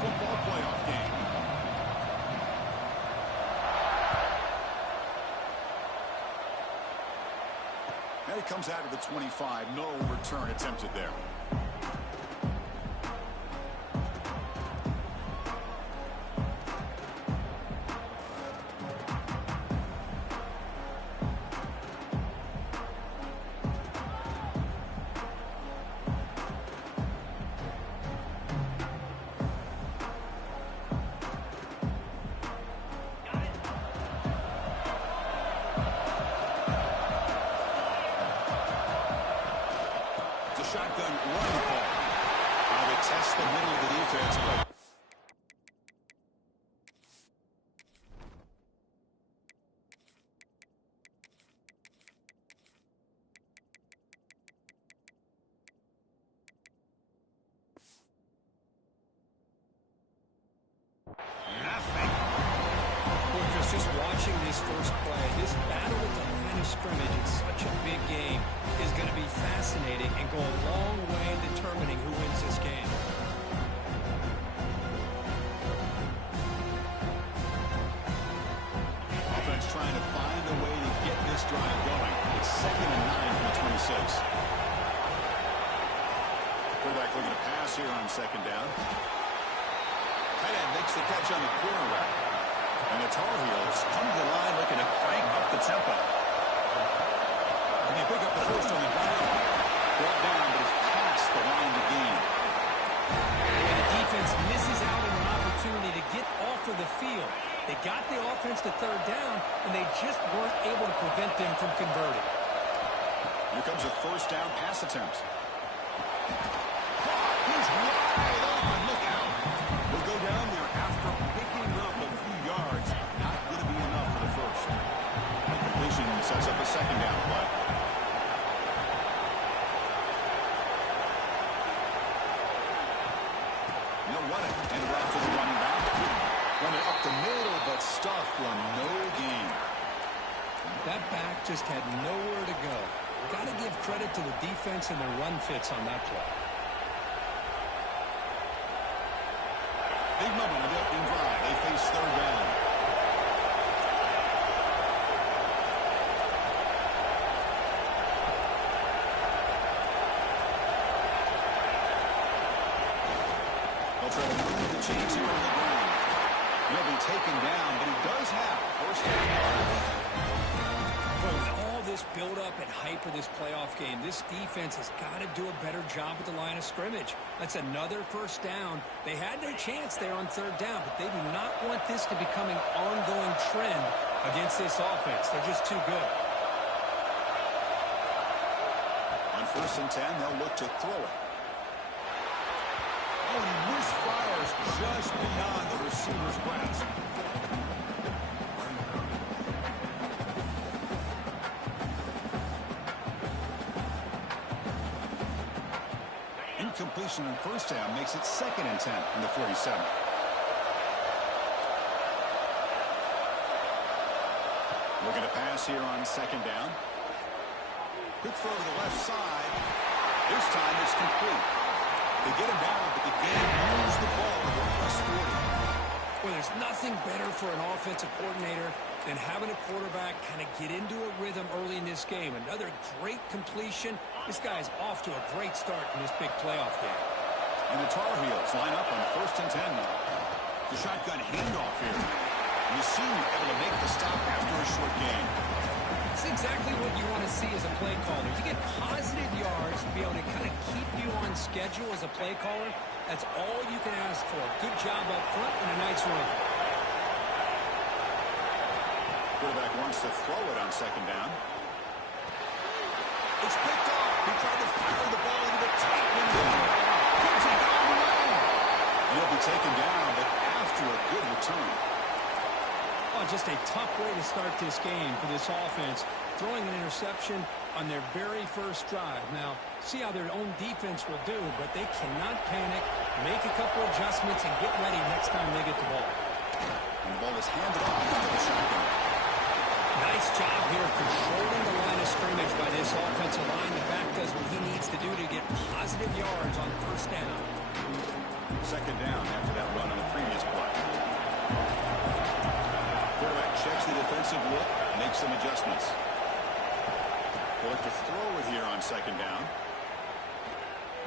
football playoff game. And he comes out of the 25. No return attempted there. Shotgun run call. They test the middle of the defense, but nothing. Well, Chris, just watching this first play, this battle at the line of scrimmage in such a big game is going to be fascinating and go a long way in determining who wins this game. Offense trying to find a way to get this drive going. It's 2nd and 9 from the 26. Quarterback looking to pass here on 2nd down. Tight end makes the catch on the corner route. And the Tar Heels come to the line looking to crank up the tempo. And they pick up the first on the ground. Brought down, but it's past the line to gain. And the defense misses out on an opportunity to get off of the field. They got the offense to 3rd down, and they just weren't able to prevent them from converting. Here comes a 1st down pass attempt. He's wide open. Look out. We'll go down there after picking up a few yards. Not going to be enough for the first. The completion sets up a 2nd down play. They'll run it. And off to the running back. Run it up the middle, but stuffed for no gain. That back just had nowhere to go. Got to give credit to the defense and their run fits on that play. Big moment on the opening drive. They face 3rd down. They'll try to move the chains here on the ground. He'll be taken down, but he does have 1st down. With all this build-up and hype of this playoff game, this defense has got to do a better job at the line of scrimmage. That's another 1st down. They had their chance there on 3rd down, but they do not want this to become an ongoing trend against this offense. They're just too good. On 1st and 10, they'll look to throw it. Oh, and he misfires just beyond the receiver's grasp. Incompletion on 1st down makes it 2nd and 10 from the 47. Looking to pass here on 2nd down. Quick throw to the left side. This time it's complete. They get him down, but the game moves the ball to the plus 40. Well, there's nothing better for an offensive coordinator than having a quarterback kind of get into a rhythm early in this game. Another great completion. This guy's off to a great start in this big playoff game. And the Tar Heels line up on 1st and 10 now. The shotgun handoff here. And you see him able to make the stop after a short gain. It's exactly what you want to see as a play caller. You get positive yards to be able to kind of keep you on schedule as a play caller. That's all you can ask for. Good job up front and a nice run. Quarterback wants to throw it on 2nd down. It's picked off. He tried to fire the ball into the tight window. Gets it down the lane. He'll be taken down, but after a good return. Oh, just a tough way to start this game for this offense. Throwing an interception on their very first drive. Now, see how their own defense will do, but they cannot panic, make a couple adjustments, and get ready next time they get the ball. And the ball is handed off into the shotgun. Nice job here of controlling the line of scrimmage by this offensive line. The back does what he needs to do to get positive yards on 1st down. 2nd down after that run on defensive look, make some adjustments. They'll look to throw it here on second down.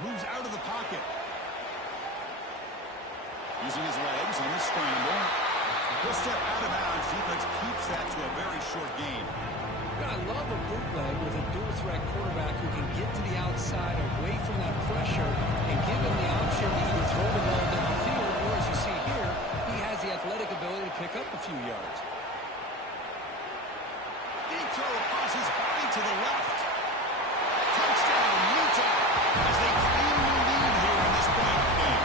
Moves out of the pocket. Using his legs on the scramble. He'll step out of bounds. Defense keeps that to a very short gain. I love a bootleg with a dual-threat quarterback who can get to the outside away from that pressure and give him the option to either throw the ball downfield or, as you see here, he has the athletic ability to pick up a few yards. Deep throw across his body to the left. Touchdown, Utah, as they claim the lead here in this playoff game.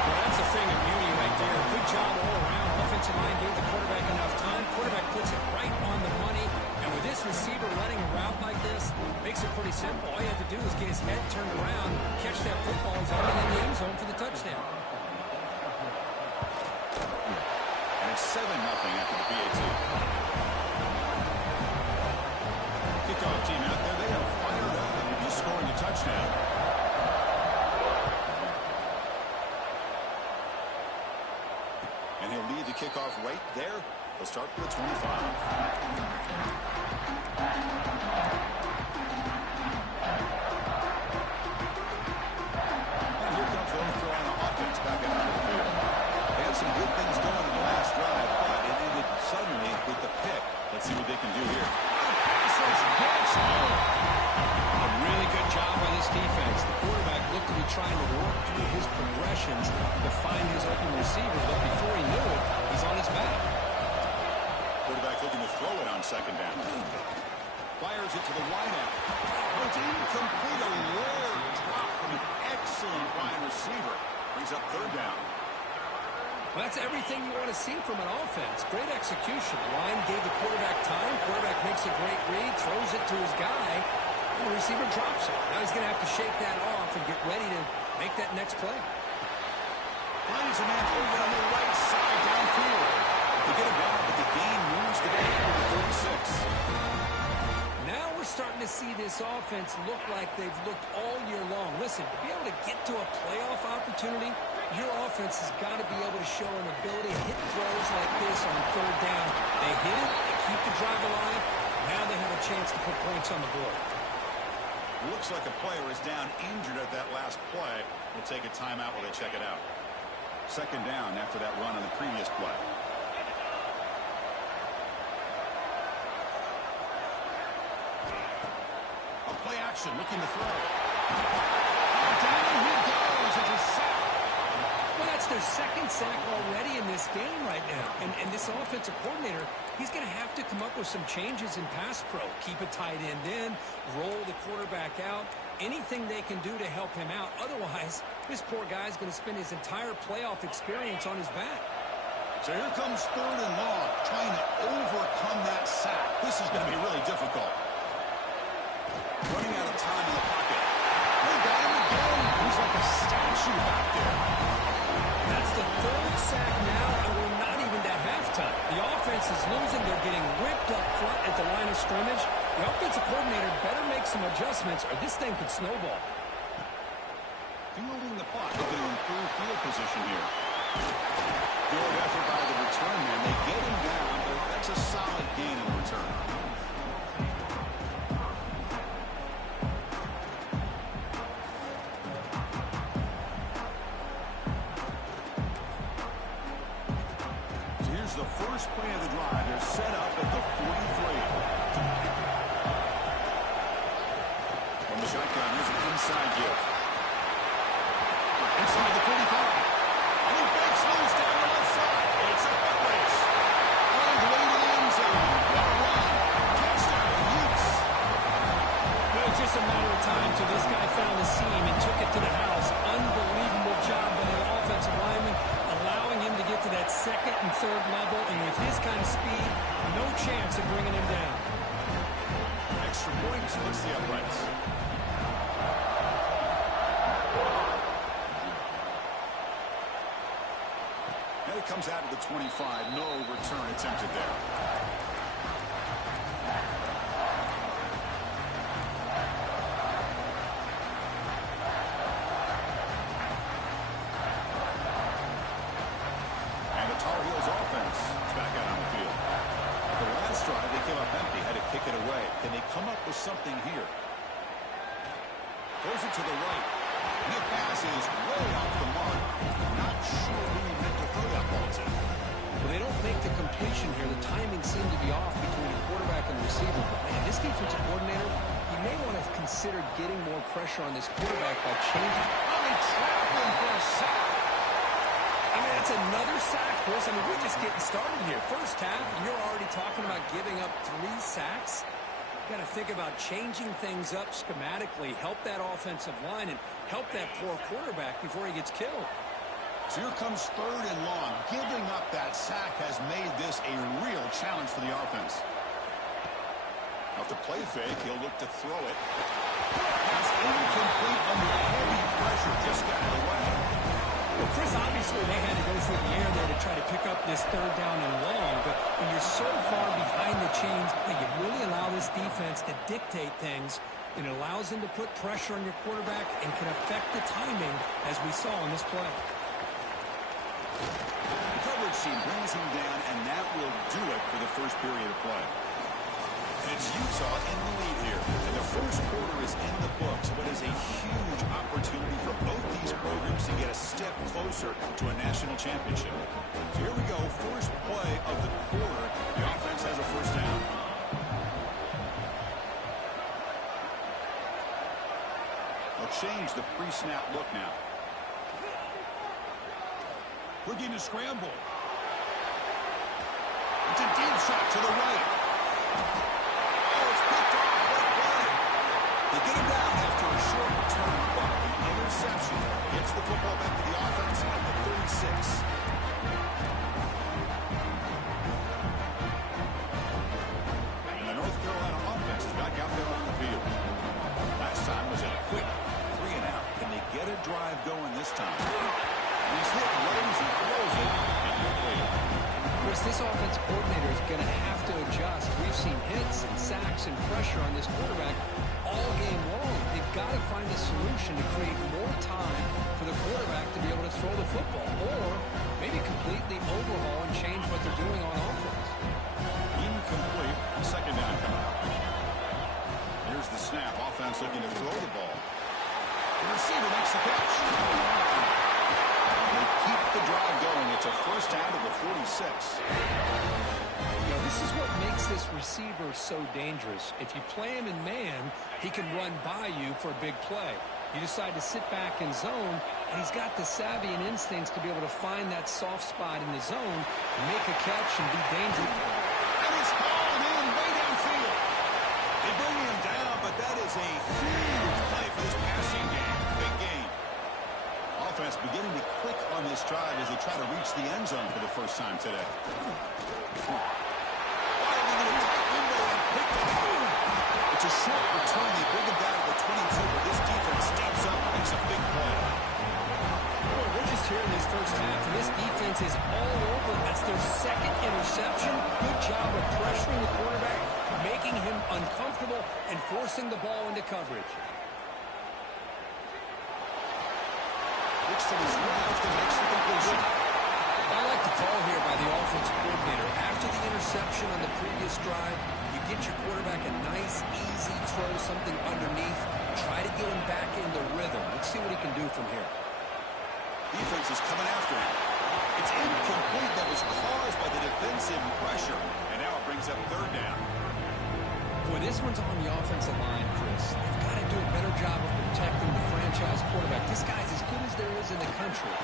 Well, that's the thing of beauty right there. Good job all around. Offensive line gave the quarterback enough time. Quarterback puts it right on the money. And with this receiver running a route like this, makes it pretty simple. All you have to do is get his head turned around, catch that football, and zone it in the end zone for the touchdown. And it's 7-0 after the PAT. Kickoff team out there, they have fired up and will be scoring a touchdown. And he'll lead the kickoff right there. They'll start with 25. And here comes the throw on the offense back out of the field. They had some good things going in the last drive, but it ended suddenly with the pick. Let's see what they can do here. A really good job by this defense. The quarterback looked to be trying to work through his progressions to find his open receiver, but before he knew it, he's on his back. Quarterback looking to throw it on second down. Fires it to the wideout. Oh, it's incomplete. A rare drop from an excellent wide receiver. Brings up third down. Well, that's everything you want to see from an offense. Great execution. The line gave the quarterback time. Quarterback makes a great read, throws it to his guy, and the receiver drops it. Now he's going to have to shake that off and get ready to make that next play. Finds a man over on the right side downfield. To get him down, but the gain moves the ball to the 36. Now we're starting to see this offense look like they've looked all year long. Listen, to be able to get to a playoff opportunity, your offense has got to be able to show an ability to hit throws like this on third down. They hit it, they keep the drive alive. Now they have a chance to put points on the board. Looks like a player is down injured at that last play. We'll take a timeout while they check it out. Second down after that run on the previous play. A play action, looking to throw. Down he goes. It's a sack. Well, that's their second sack already in this game right now. And this offensive coordinator, he's going to have to come up with some changes in pass pro. Keep a tight end in, roll the quarterback out, anything they can do to help him out. Otherwise, this poor guy's going to spend his entire playoff experience on his back. So here comes third and long, trying to overcome that sack. This is going to be really difficult. Running out of time in the pocket. They got him again. He's like a statue back there. That's the third sack now, and we're not even to halftime. The offense is losing. They're getting ripped up front at the line of scrimmage. The offensive coordinator better make some adjustments, or this thing could snowball. Fielding the puck, looking to improve field position here. Good effort by the return man. They get him down, but that's a solid gain in return. The first play of the drive. They're set up at the 43. From the shotgun, here's an inside give. Inside the 45. And he breaks loose down the left side. It's a foot race. Playing the way to the end zone. What a run. Touchdown, Utes. It was just a matter of time till this guy found the seam and took it to the house. Unbelievable job by the offensive lineman, allowing him to get to that second and third level, and with his kind of speed, no chance of bringing him down. Extra point splits the uprights. And it comes out of the 25. No return attempted there. throws it to the right. And that pass is way off the mark. Not sure who he meant to throw that ball to. Well, they don't make the completion here. The timing seemed to be off between the quarterback and the receiver. But, man, this defensive coordinator, he may want to consider getting more pressure on this quarterback by changing. Oh, he trapped him for a sack. I mean, that's another sack, Chris. I mean, we're just getting started here. First half, you're already talking about giving up 3 sacks. Got to think about changing things up schematically, help that offensive line, and help that poor quarterback before he gets killed. So here comes 3rd and long. Giving up that sack has made this a real challenge for the offense. Off the play fake, he'll look to throw it. That's incomplete under heavy pressure. Just got it away. Well, Chris, obviously they had to go through the air there to try to pick up this 3rd down and long, but when you're so far behind the chains, you really allow this defense to dictate things. It allows them to put pressure on your quarterback and can affect the timing, as we saw in this play. The coverage team brings him down, and that will do it for the first period of play. And it's Utah in the lead here. And the first quarter is in the books. What is a huge opportunity for both these programs to get a step closer to a national championship. So here we go. First play of the quarter. The offense has a first down. They'll change the pre-snap look now. Looking to scramble. It's a deep shot to the right. Oh, it's picked off. What play? They get him down after a short return, but the interception gets the football back to the offense at the 36. And the North Carolina offense is back out there on the field. Last time was a quick 3 and out. Can they get a drive going this time? He's hit right as he throws it, and they're clear. Chris, this offense coordinator is going to have to adjust. We've seen hits and sacks and pressure on this quarterback all game long. They've got to find a solution to create more time for the quarterback to be able to throw the football, or maybe completely overhaul and change what they're doing on offense. Incomplete. Second down coming up. Here's the snap. Offense looking to throw the ball. The receiver makes the catch. They keep the drive going. It's a first down to the 46. You know, this is what makes this receiver so dangerous. If you play him in man, he can run by you for a big play. You decide to sit back in zone, and he's got the savvy and instincts to be able to find that soft spot in the zone, make a catch, and be dangerous. And he's hauled in way downfield. They bring him down, but that is a huge play for this passing game. Big game. Offense beginning to click on this drive as they try to reach the end zone for the first time today. It's a short return. They bring him down to the 22, but this defense steps up and makes a big play. Boy, we're just here in this first half, and this defense is all over. That's their 2nd interception. Good job of pressuring the quarterback, making him uncomfortable, and forcing the ball into coverage. Looks to his left and makes the completion. I like the call here by the offensive coordinator. After the interception on the previous drive, you get your quarterback a nice, easy throw, something underneath. Try to get him back into rhythm. Let's see what he can do from here. Defense is coming after him. It's incomplete. That was caused by the defensive pressure. And now it brings up 3rd down. Boy, this one's on the offensive line, Chris. They've got to do a better job of protecting the franchise quarterback. This guy's as good as there is in the country,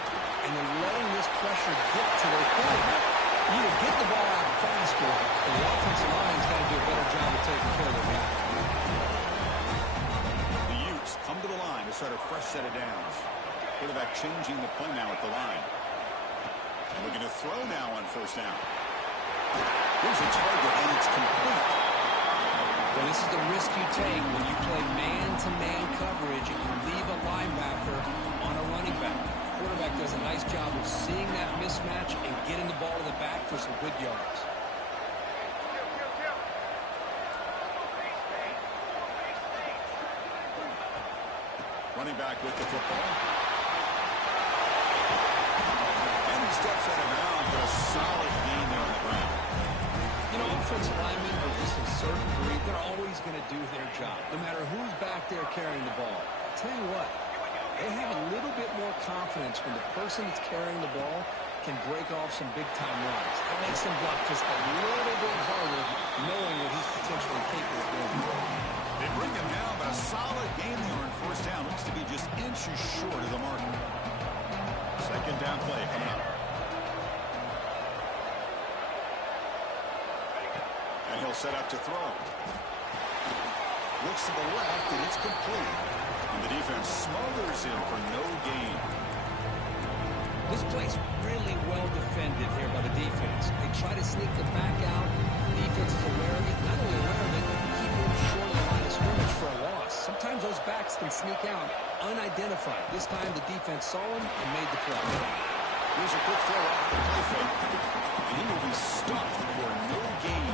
and they're letting this pressure get to their quarterback. You either get the ball out faster, or the offensive line's got to do a better job of taking care of their guy. The Utes come to the line to start a fresh set of downs. Quarterback changing the play now at the line. Looking to throw now on first down. Here's a target, and it's complete. Well, this is the risk you take when you play man-to-man coverage and you leave a linebacker on a running back. The quarterback does a nice job of seeing that mismatch and getting the ball to the back for some good yards. Running back with the football. And he steps out of bounds for a solid gain there on the ground. You know, offensive linemen are just a certain breed. They're always going to do their job, no matter who's back there carrying the ball. tell you what, they have a little bit more confidence when the person that's carrying the ball can break off some big-time runs. It makes them block just a little bit harder, knowing what he's potentially capable of doing. They bring him down, but a solid game there on first down. Looks to be just inches short of the mark. Second down play coming up. And he'll set up to throw. Looks to the left, and it's complete. And the defense smothers him for no gain. This play's really well defended here by the defense. They try to sneak the back out. The defense is aware of it. Not only aware of it, keep him short of the line of scrimmage for a loss. Sometimes those backs can sneak out unidentified. This time the defense saw him and made the play. Here's a quick throw off the play fake. And he will be stuffed for no gain.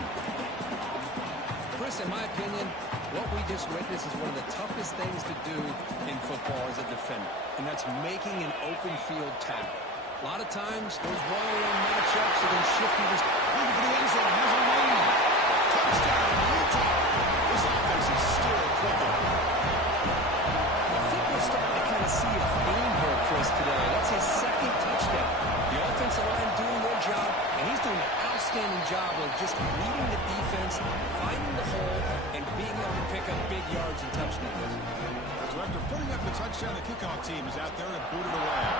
Chris, in my opinion, what we just witnessed is one of the toughest things to do in football as a defender, and that's making an open field tackle. A lot of times, those one-on-one matchups are going to shift you. Looking for the end zone, has a lane. Touchdown, Utah. This offense is still clicking. I think we're starting to kind of see a theme here, Chris, today. That's his second touchdown. The offensive line doing their job, and he's doing an outstanding job of just leading the defense, finding the hole, and being able to pick up big yards and touchdowns. So after putting up the touchdown, the kickoff team is out there to boot it away.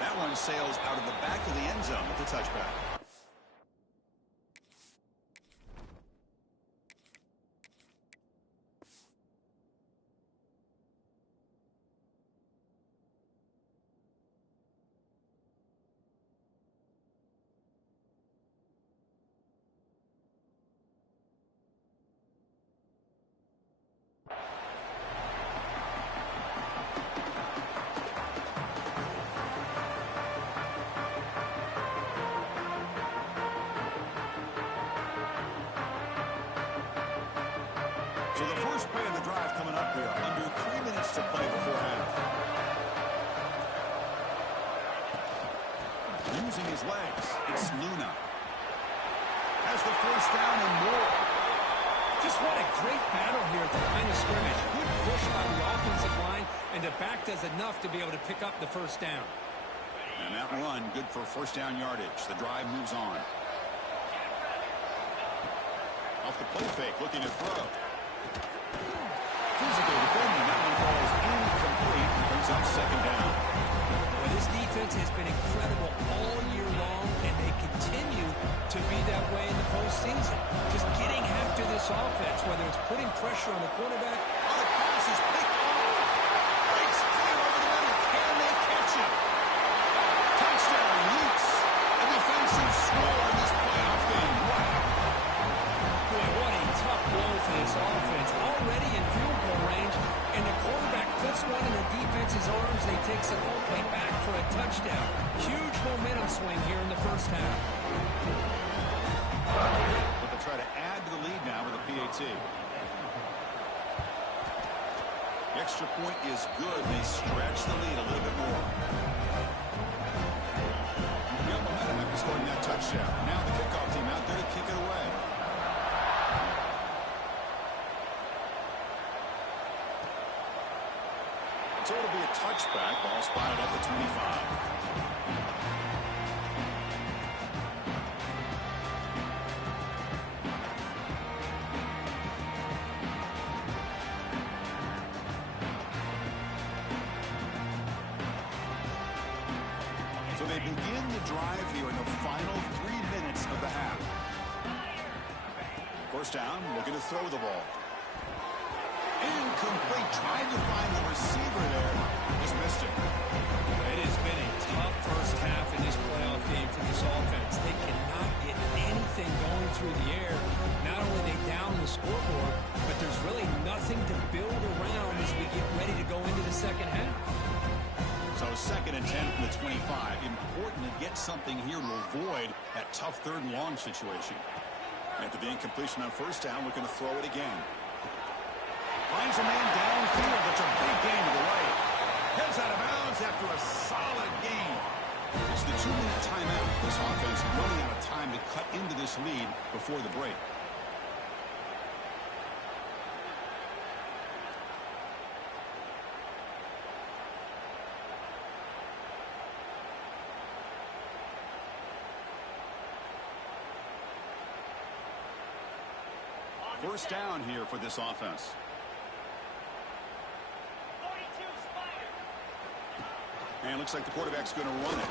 That one sails out of the back of the end zone with the touchback. So the first play of the drive coming up here. Under 3 minutes to play before half. Using his legs, it's Luna. Has the first down and more. Just what a great battle here at the line of scrimmage. Good push by the offensive line, and the back does enough to be able to pick up the first down. And that run, good for first down yardage. The drive moves on. Off the play fake, looking to throw. Physical defending. That one falls incomplete. Brings up second down. Well, this defense has been incredible all year long, and they continue to be that way in the postseason. Just getting after this offense, whether it's putting pressure on the quarterback. Oh, the pass is picked off. Breaks clear over the middle. Can they catch him? Touchdown, Utes. A defensive score in this playoff game. Wow. Boy, what a tough blow for this offense. Already in field goal range, and the quarterback puts one in the defense's arms. They takes it all the way back for a touchdown. Huge momentum swing here in the first half. But they try to add to the lead now with a PAT. The extra point is good. They stretch the lead a little bit more. Real momentum after scoring that touchdown. Now the kickoff team out there to kick it away. So it'll be a touchback. Ball spotted at the 25. So they begin the drive here in the final 3 minutes of the half. First down, looking to throw the ball. Incomplete. Tried to find the receiver there. Just missed it. It has been a tough first half in this playoff game for this offense. They cannot get anything going through the air. Not only are they down the scoreboard, but there's really nothing to build around as we get ready to go into the second half. So second and 10 from the 25. Important to get something here to avoid that tough third and long situation. After the incompletion on first down, looking to throw it again. Finds a man downfield. It's a big gain to the right. Heads out of bounds after a solid gain. It's the 2-minute timeout. This offense running out of time to cut into this lead before the break. first down here for this offense. And it looks like the quarterback's going to run it.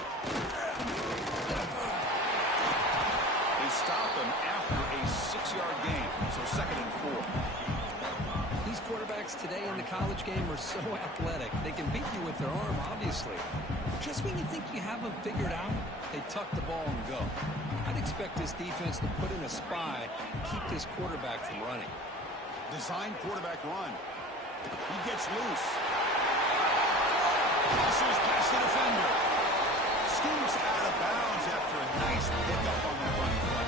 They stop him after a 6-yard gain, so 2nd and 4. These quarterbacks today in the college game are so athletic. They can beat you with their arm, obviously. Just when you think you have them figured out, they tuck the ball and go. I'd expect this defense to put in a spy and keep this quarterback from running. Design quarterback run. He gets loose. Passes past the defender. Scoots out of bounds after a nice pickup on that running play.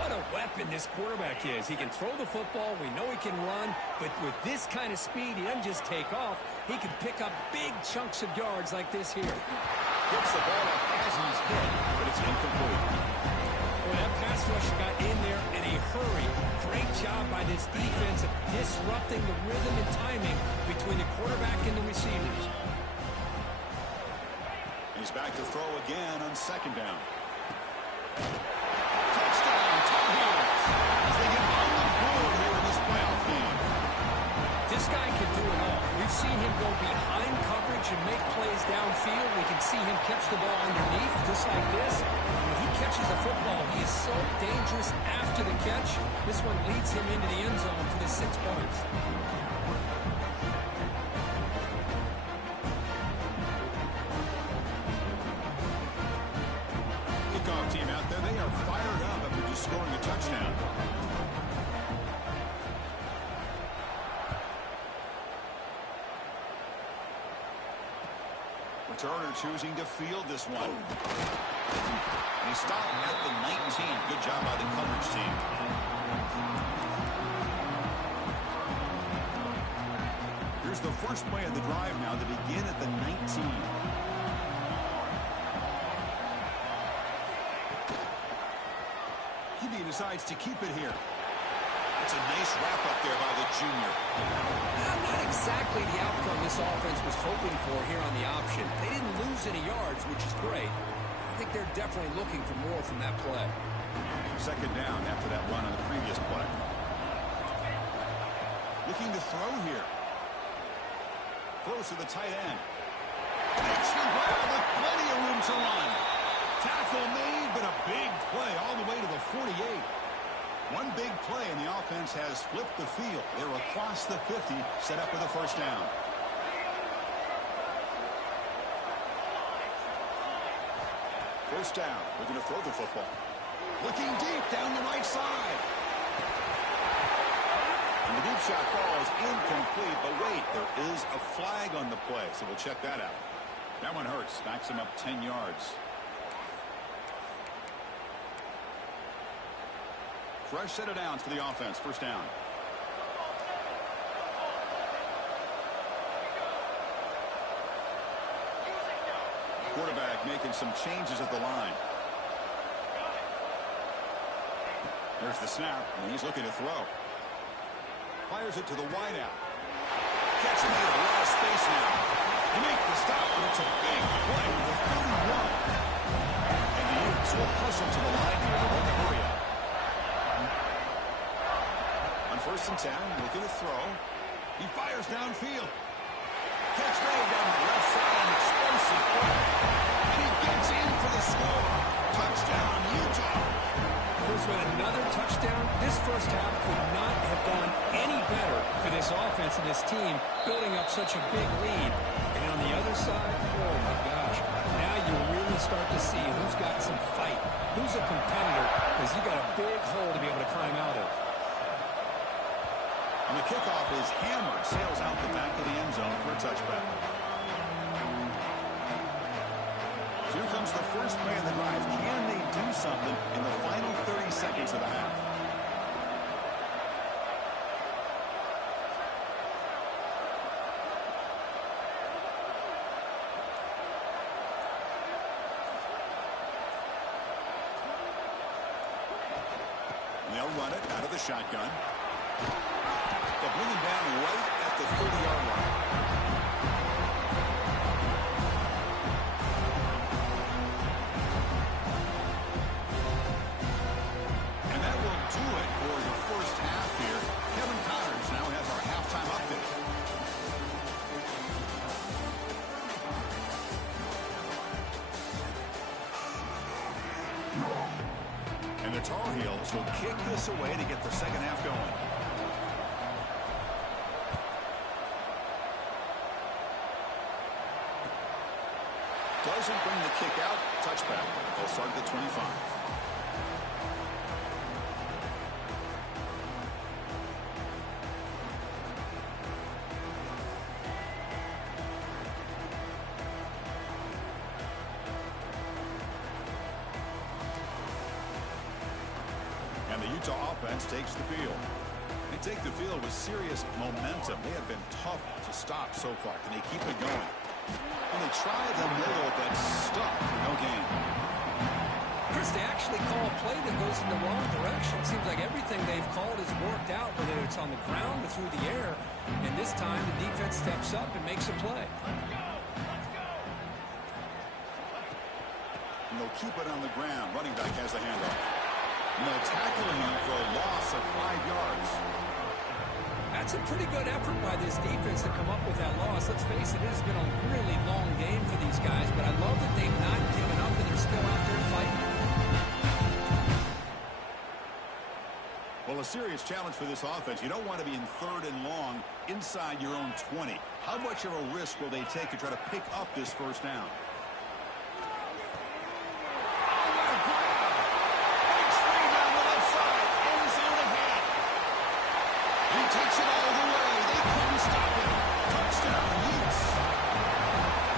What a weapon this quarterback is. He can throw the football. We know he can run. But with this kind of speed, he doesn't just take off. He can pick up big chunks of yards like this here. Gets the ball up as he's hit, but it's incomplete. Well, that pass rush got in there in a hurry. Great job by this defense of disrupting the rhythm and timing between the quarterback and the receivers. He's back to throw again on 2nd down. Touchdown, Tar Heels. As they get on the board here in this playoff game. This guy can do it all. We've seen him go behind coverage and make plays downfield. We can see him catch the ball underneath, just like this. When he catches the football, he is so dangerous after the catch. This one leads him into the end zone for the 6 points. Kickoff team out there, they are fired up after just scoring a touchdown. Returner choosing to field this one. And he stopped at the 19. Good job by the coverage team. Here's the first play of the drive now to begin at the 19. QB decides to keep it here. It's a nice wrap-up there by the junior. Not exactly the outcome this offense was hoping for here on the option. They didn't lose any yards, which is great. I think they're definitely looking for more from that play. 2nd down after that run on the previous play. Looking to throw here. Throws to the tight end. Makes the grab with plenty of room to run. Tackle made, but a big play all the way to the 48. One big play, and the offense has flipped the field. They're across the 50, set up with a first down. First down. We're going to throw the football. Looking deep down the right side. And the deep shot falls incomplete, but wait, there is a flag on the play, so we'll check that out. That one hurts. Backs him up 10 yards. Fresh set of downs for the offense. First down. Quarterback making some changes at the line. There's the snap, and he's looking to throw. Fires it to the wideout. Catch made a lot of space now. He makes the stop, but it's a big play with the 31. And the Utes will push him to the line here to run the hurry up. On 1st and 10, looking to throw. He fires downfield. Catch made down the left side, an explosive play. And he gets in for the score. Touchdown, Utah. With another touchdown, this first half could not have gone any better for this offense and this team, building up such a big lead. And on the other side, oh my gosh, now you really start to see who's got some fight, who's a competitor, because you got a big hole to be able to climb out of. And the kickoff is hammered, sails out the back of the end zone for a touchback. Here comes the first play of the drive. Can they do something in the final 30 seconds of the half? And they'll run it out of the shotgun. They'll bring him down right at the 30-yard line. And that will do it for the first half here. And the Tar Heels will kick this away to get the second half going. Doesn't bring the kick out. Touchback. They'll start at the 25. And the Utah offense takes the field. They take the field with serious momentum. They have been tough to stop so far. Can they keep it going? And they try the middle, but stuck for no gain. Chris, they actually call a play that goes in the wrong direction. Seems like everything they've called has worked out, whether it's on the ground or through the air. And this time, the defense steps up and makes a play. And they'll keep it on the ground. Running back has the handoff. And they're tackling him for a loss of 5 yards. That's a pretty good effort by this defense to come up with that loss. Let's face it, it has been a really long game for these guys, but I love that they've not given up and they're still out there fighting. Well, a serious challenge for this offense. You don't want to be in 3rd and long inside your own 20. How much of a risk will they take to try to pick up this first down? Takes it all the way. They couldn't stop him. Touchdown, Utes.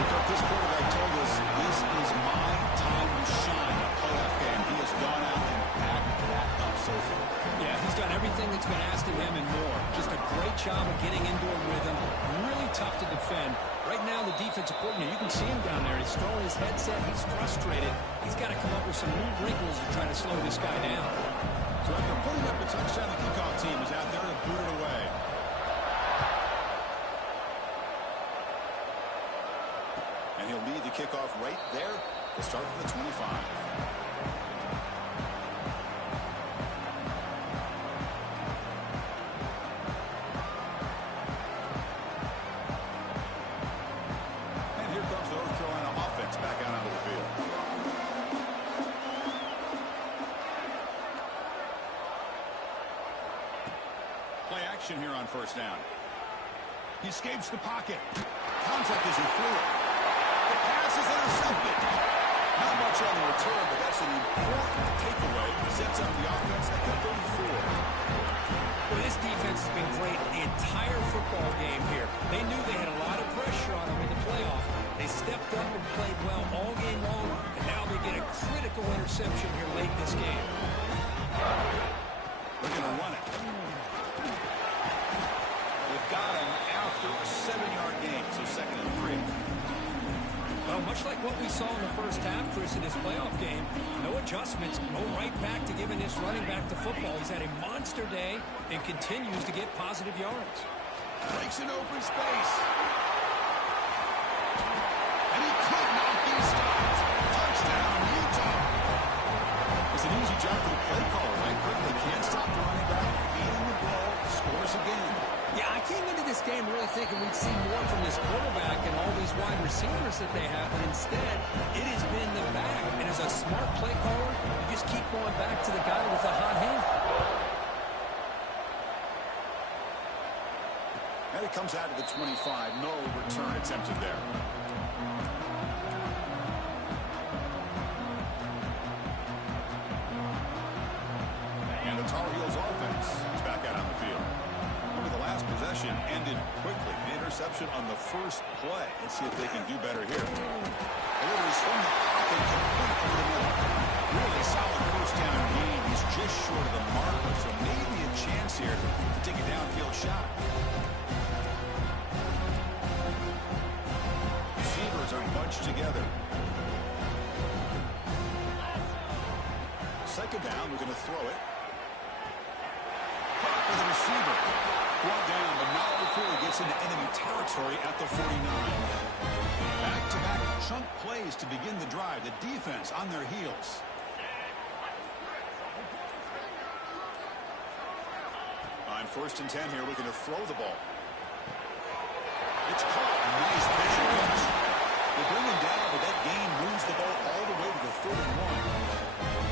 Because this quarterback told us this is my time to shine. A playoff game. He has gone out and backed that up so far. Yeah, he's done everything that's been asked of him and more. Just a great job of getting into a rhythm. Really tough to defend. Right now, the defensive coordinator, you can see him down there. He's throwing his headset. He's frustrated. He's got to come up with some new wrinkles to try to slow this guy down. So after putting up a touchdown, the kickoff team is out there to boot it away. And he'll lead the kickoff right there to start at the 25. And here comes the North Carolina offense back out onto the field. Play action here on first down. He escapes the pocket. Contact as he threw it. The pass is intercepted. Not much on the return, but that's an important takeaway. Sets up the offense at the 34. Well, this defense has been great the entire football game here. They knew they had a lot of pressure on them in the playoff. They stepped up and played well all game long, and now they get a critical interception here late in this game. They're going to run it. They've got him after a 7-yard gain, so 2nd and 3. Well, much like what we saw in the first half, Chris, in this playoff game, no adjustments, go right back to giving this running back the football. He's had a monster day and continues to get positive yards. Breaks an open space. And he could not be stopped. Touchdown, Utah. It's an easy job for the play caller, right? Quickly can't stop the running back. Feeding the ball, scores again. Yeah, I came into this game really thinking we'd see more from this quarterback and all these wide receivers that they have, but instead, it has been the back. And as a smart play caller, you just keep going back to the guy with the hot hand. And it comes out to the 25. No return attempted there. And the Tar Heels offense is back out on the field. The last possession ended quickly. The interception on the first play. Let's see if they can do better here. Delivers from the pocket, complete over the middle. Really solid first down gain. He's just short of the marker, so maybe a chance here to take a downfield shot. Receivers are bunched together. 2nd down, we're going to throw it. Caught with the receiver. Brought down, but not before he gets into enemy territory at the 49. Back-to-back chunk plays to begin the drive. The defense on their heels. On 1st and 10 here, we're going to throw the ball. It's caught. Nice pitch and catch. They bring him down, but that gain moves the ball all the way to the 3rd and 1.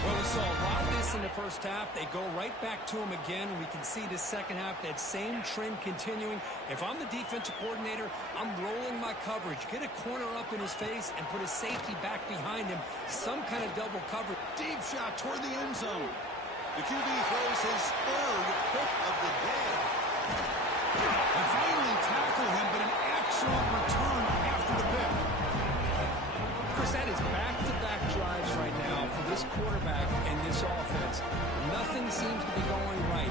Well, we saw a lot of this in the first half. They go right back to him again. We can see the second half, that same trend continuing. If I'm the defensive coordinator, I'm rolling my coverage. Get a corner up in his face and put a safety back behind him. Some kind of double cover. Deep shot toward the end zone. The QB throws his third pick of the day. They finally tackle him, but an excellent return after the pick. Chris, that is back-to-back drives right now for this quarterback and this offense. Nothing seems to be going right.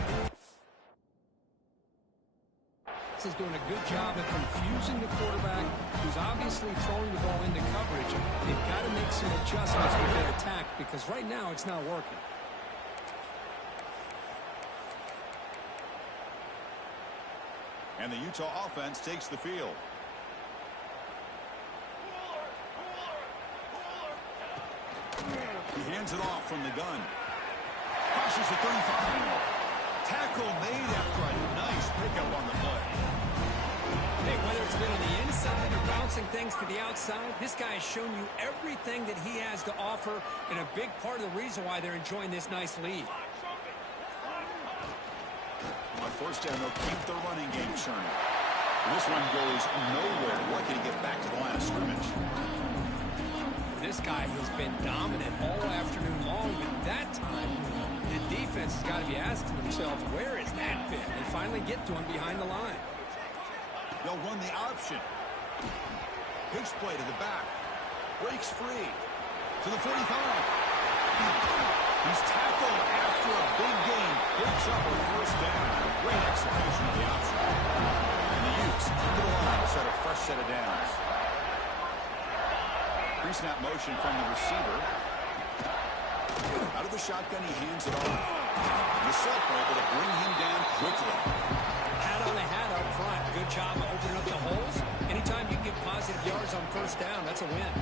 This is doing a good job of confusing the quarterback, who's obviously throwing the ball into coverage. They've got to make some adjustments with their attack because right now it's not working. And the Utah offense takes the field. He hands it off from the gun. Crosses the 35. Tackle made after a nice pickup on the play. Hey, whether it's been on the inside or bouncing things to the outside, this guy has shown you everything that he has to offer, and a big part of the reason why they're enjoying this nice lead. On first down, they'll keep the running game churning. This one goes nowhere. Lucky to get back to the line of scrimmage. This guy has been dominant all afternoon long, but that time, the defense has got to be asking themselves, where has that been? They finally get to him behind the line. They'll run the option. Pitch play to the back. Breaks free. To the 45. He's tackled after a big gain. Picks up a first down. Great execution of the option. And the Utes come to the line to set a fresh set of downs. Pre-snap motion from the receiver. Out of the shotgun, he hands it off. The set able to bring him down quickly. Hat on the hat up front. Good job of opening up the holes. Anytime you get positive yards on first down, that's a win.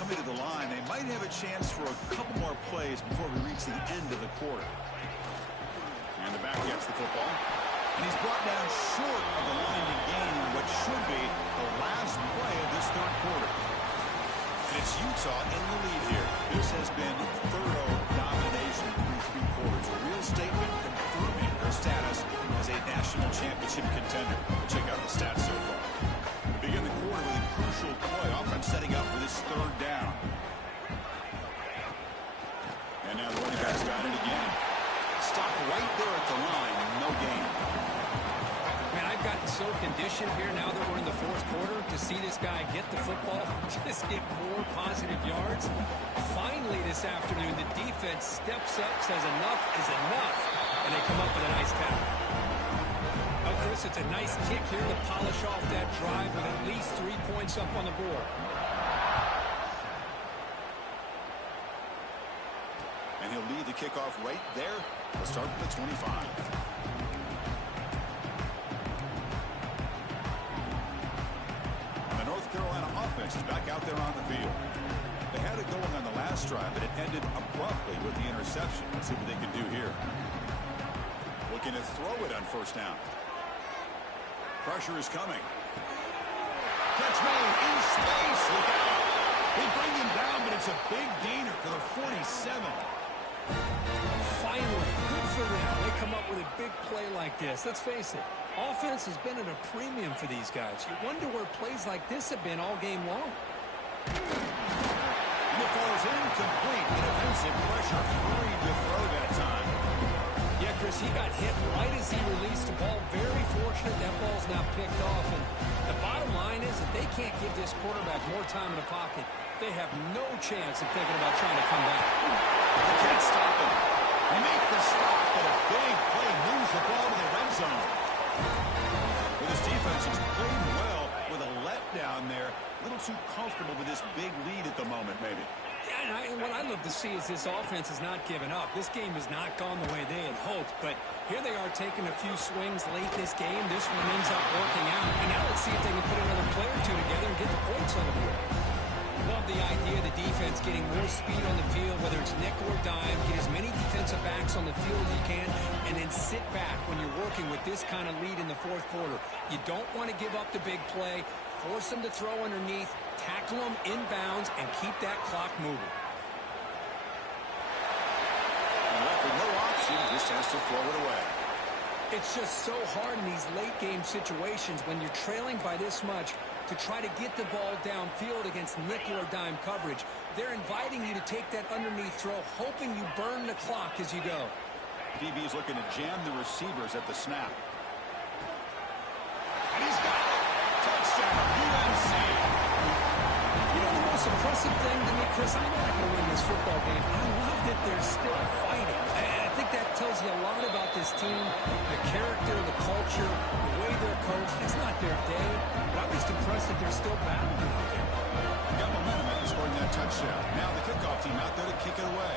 Coming to the line, they might have a chance for a couple more plays before we reach the end of the quarter. And the back gets the football. And he's brought down short of the line to gain what should be the last play of this third quarter. And it's Utah in the lead here. This has been thorough domination through three quarters. A real statement confirming their status as a national championship contender. Check out the stats so far. Begin the quarter with a crucial play. Offense setting up for this third down. And now the running back's got it again. Stop right there at the line. No gain. Man, I've gotten so conditioned here now that we're in the fourth quarter to see this guy get the football, just get more positive yards. Finally this afternoon, the defense steps up, says enough is enough, and they come up with a nice tackle. Oh, Chris, it's a nice kick here to polish off that drive with at least 3 points up on the board. And he'll lead the kickoff right there. We'll start with the 25. And the North Carolina offense is back out there on the field. They had it going on the last drive, but it ended abruptly with the interception. Let's see what they can do here. Looking to throw it on first down. Pressure is coming. Catch made in space. Look out. They bring him down, but it's a big gainer for the 47. Finally, good for them. They come up with a big play like this. Let's face it, offense has been at a premium for these guys. You wonder where plays like this have been all game long. And it falls incomplete. The defensive pressure hurried to throw that time. Yeah, Chris, he got hit right as he released the ball. Very fortunate that ball's now picked off. And the bottom line is that they can't give this quarterback more time in the pocket. They have no chance of thinking about trying to come back. They can't stop him. They make the stop, but a big play moves the ball to the red zone. Well, this defense has played well with a letdown there. A little too comfortable with this big lead at the moment, maybe. Yeah, and what I love to see is this offense has not given up. This game has not gone the way they had hoped, but here they are taking a few swings late in this game. This one ends up working out, and now let's see if they can put another play or two together and get the points on the board. Well, love the idea of the defense getting more speed on the field, whether it's nickel or dime, get as many defensive backs on the field as you can, and then sit back when you're working with this kind of lead in the fourth quarter. You don't want to give up the big play, force them to throw underneath, tackle them inbounds, and keep that clock moving. And left with no option, just has to throw it away. It's just so hard in these late-game situations when you're trailing by this much to try to get the ball downfield against nickel or dime coverage. They're inviting you to take that underneath throw, hoping you burn the clock as you go. DB's looking to jam the receivers at the snap. And he's got it. Touchdown, UNC. You know, the most impressive thing to me, Chris, I'm not going to win this football game. I love that they're still fighting. And I think that tells you a lot about this team, the character, the culture, the way they're coached. It's not their day, but I'm just impressed that they're still battling out there. Got momentum after scoring that touchdown. Now the kickoff team out there to kick it away.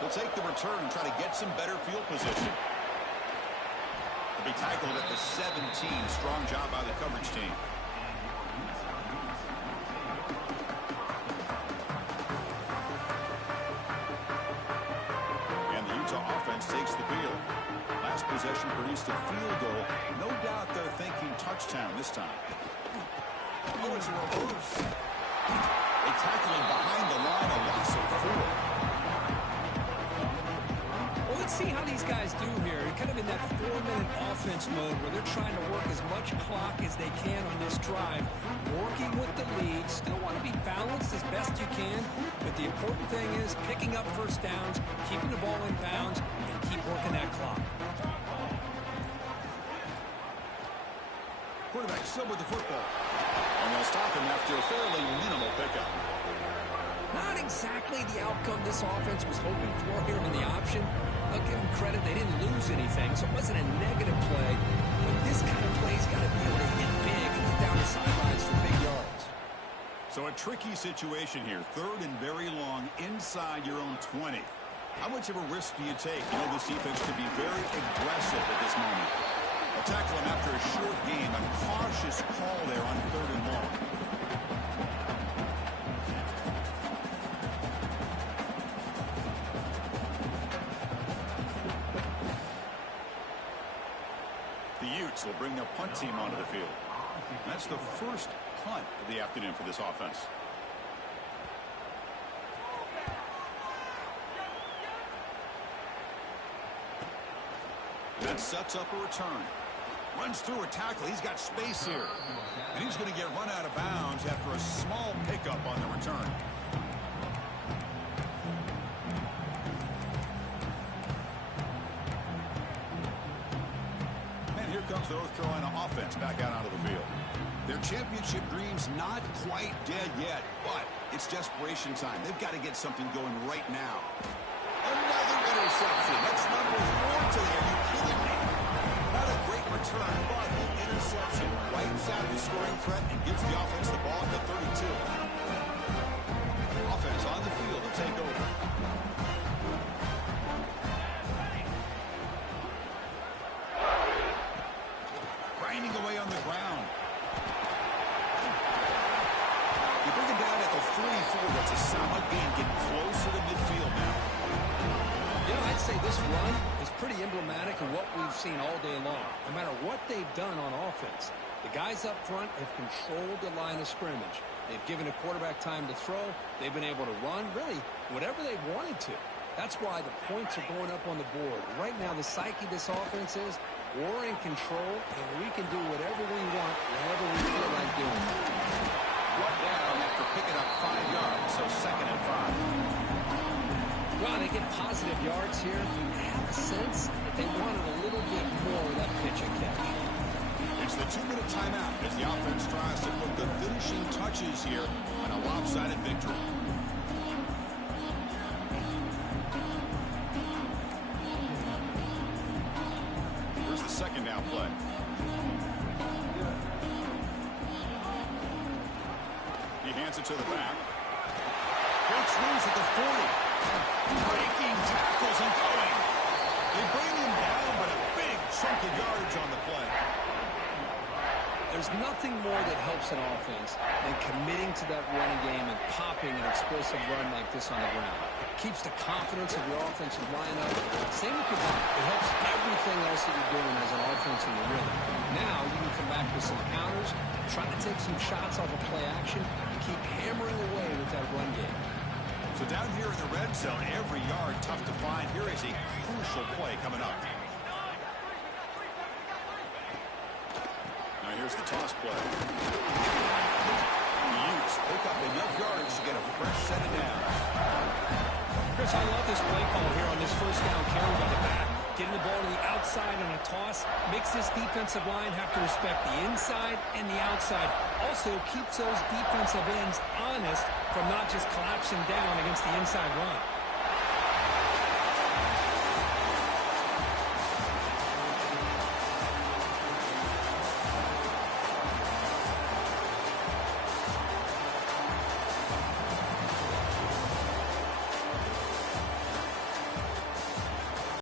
They'll take the return and try to get some better field position. They'll be tackled at the 17. Strong job by the coverage team. And the Utah offense takes the field. Last possession produced a field goal. No doubt they're thinking touchdown this time. Oh, it's a reverse. They tackle him behind the line, a loss of 4. Well, let's see how these guys do here. Kind of in that 4-minute offense mode where they're trying to work as much clock as they can on this drive, working with the lead. Still want to be balanced as best you can, but the important thing is picking up first downs, keeping the ball in bounds, and keep working that clock. Quarterback still with the football. And they'll stop him after a fairly minimal pickup. Not exactly the outcome this offense was hoping for here in the option. I'll give them credit, they didn't lose anything, so it wasn't a negative play. But this kind of play's got to be able to hit big and get down the sidelines for big yards. So a tricky situation here. 3rd and very long inside your own 20. How much of a risk do you take? You know this defense could be very aggressive at this moment. They'll tackle him after a short game. A cautious call there on 3rd and long. The Utes will bring the punt team onto the field. That's the first punt of the afternoon for this offense. That sets up a return. Runs through a tackle. He's got space here. And he's going to get run out of bounds after a small pickup on the return. And here comes the North Carolina offense back out onto the field. Their championship dreams not quite dead yet, but it's desperation time. They've got to get something going right now. Another interception. That's number 4 today. Are you kidding me? Not a great return, but the interception wipes out the scoring threat and gives the offense the ball at the 32. Offense on the field to take over. Grinding away on the ground. You bring him down at the 44. That's a solid gain, getting closer to midfield now. You know, I'd say this run is pretty emblematic of what we've seen all day long. No matter what they've done on offense, the guys up front have controlled the line of scrimmage. They've given a quarterback time to throw. They've been able to run, really, whatever they've wanted to. That's why the points are going up on the board. Right now, the psyche of this offense is we're in control, and we can do whatever we want, whenever we feel like doing it. Brought down after picking up 5 yards, so 2nd and 5. Well, they get positive yards here. I have a sense that they wanted a little bit more of that pitch and catch. It's the 2-minute timeout as the offense tries to put the finishing touches here on a lopsided victory. Here's the 2nd down play. He hands it to the back. Breaks loose at the 40. Breaking tackles and going. They bring him down, but a big chunk of yardage on the play. There's There's nothing more that helps an offense than committing to that running game and popping an explosive run like this on the ground. It keeps the confidence of your offensive line up. Same with your back. It helps everything else that you're doing as an offense in the rhythm. Now you can come back with some counters, try to take some shots off of play action, and keep hammering away with that run game. So down here in the red zone, every yard tough to find. Here is a crucial play coming up. Now here's the toss play. The Utes pick up enough yards to get a fresh set of downs. Chris, I love this play call here on this first down carry by the back. Getting the ball to the outside on a toss makes this defensive line have to respect the inside and the outside. Also keeps those defensive ends honest from not just collapsing down against the inside run.